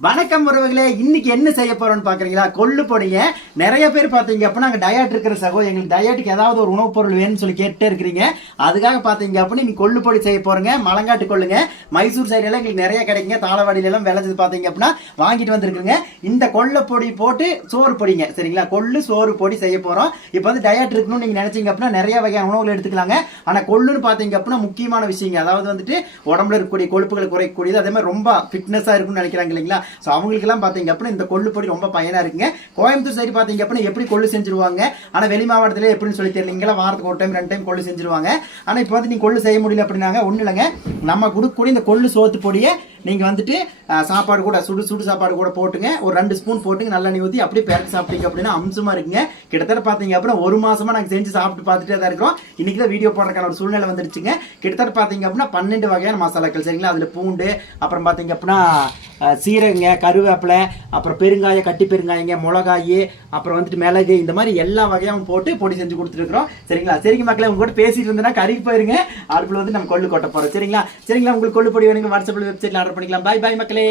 வணக்கம் உறவுகளே இன்னைக்கு என்ன செய்ய போறோம்னு பாக்குறீங்களா? கொள்ளு பொடிங்க. நிறைய பேர் பாத்தீங்க அப்படின்னா அங்க டயட் இருக்கிற சகோ எங்களுக்கு டயட்டுக்கு ஏதாவது ஒரு உணவுப் பொருள் வேணும்னு சொல்லி கேட்டே இருக்கிறீங்க. அதுக்காக பாத்தீங்க அப்படின்னு நீ கொள்ளு பொடி செய்ய போறீங்க. மலங்காட்டு கொள்ளுங்க. மைசூர் சைடுல எல்லாம் எங்களுக்கு நிறைய கிடைக்குங்க. தாளவாடியில எல்லாம் விளைஞ்சது பாத்தீங்க அப்படின்னா வாங்கிட்டு வந்திருக்குங்க. இந்த கொள்ளு பொடி போட்டு சோறு பொடிங்க. சரிங்களா? கொள்ளு சோறு பொடி செய்ய போறோம். இப்போ வந்து டயட் இருக்கணும்னு நீங்க நினைச்சீங்க அப்படின்னா நிறைய வகையான உணவுகள் எடுத்துக்கலாங்க. ஆனா கொள்ளுன்னு பாத்தீங்க அப்படின்னா முக்கியமான விஷயங்க. அதாவது வந்துட்டு உடம்புல இருக்கக்கூடிய கொழுப்புகளை குறைக்கக்கூடியது. அதே மாதிரி ரொம்ப ஃபிட்னஸா இருக்கும்னு நினைக்கிறாங்க இல்லைங்களா? ஸோ அவங்களுக்கெல்லாம் பார்த்தீங்க அப்படின்னா இந்த கொள்ளு பொடி ரொம்ப பயனா இருக்குங்க. கோயம்புத்தூர் சைடு பார்த்தீங்க அப்படின்னா எப்படி கொள்ளு செஞ்சிருவாங்க? ஆனால் வெளி மாவட்டத்தில் எப்படின்னு சொல்லி தெரியலீங்களா? வாரத்துக்கு ஒரு டைம் ரெண்டு டைம் கொள்ளு செஞ்சிருவாங்க. ஆனால் இப்போ வந்து நீ கொள்ளு செய்ய முடியல அப்படின்னாங்க ஒன்றும் இல்லைங்க. நம்ம கொடுக்கக்கூடிய இந்த கொள்ளு சோத்து பொடியை நீங்கள் வந்துட்டு சாப்பாடு கூட சுடு சுடு சாப்பாடு கூட போட்டுங்க. ஒரு ரெண்டு ஸ்பூன் போட்டுங்க நல்லா நீ ஊற்றி அப்படியே பிறகு சாப்பிட்டீங்க அப்படின்னா அம்சமாக இருக்குங்க. கிட்டத்தட்ட பார்த்தீங்க அப்படின்னா ஒரு மாசமா நாங்கள் செஞ்சு சாப்பிட்டு பார்த்துட்டே தான் இருக்கிறோம். இன்றைக்கி தான் வீடியோ போடுறதுக்கான ஒரு சூழ்நிலை வந்துருச்சுங்க கிட்டத்தட்ட பார்த்தீங்க அப்படின்னா பன்னெண்டு வகையான மசாலாக்கள் சரிங்களா? அதில் பூண்டு அப்புறம் பார்த்தீங்க அப்படின்னா சீரகங்க கருவேப்பிலை அப்புறம் பெருங்காயம் கட்டி பெருங்காயங்க மிளகாய் அப்புறம் வந்துட்டு மிளகு இந்த மாதிரி எல்லா வகையும் போட்டு பொடி செஞ்சு கொடுத்துருக்குறோம். சரிங்களா? சரிங்க மக்களே உங்க கூட பேசிட்டு இருந்தேன்னா கறிக்கு போயிருங்க. அடுப்புல வந்து நம்ம கொள்ளு கொட்ட போறோம். சரிங்களா? சரிங்களா? உங்களுக்கு கொள்ளு பொடி வேணுங்க வாட்ஸ்அப்ல வெப்சைட்ல ஆர்டர் பண்ணிக்கலாம். பாய் பாய் மக்களே.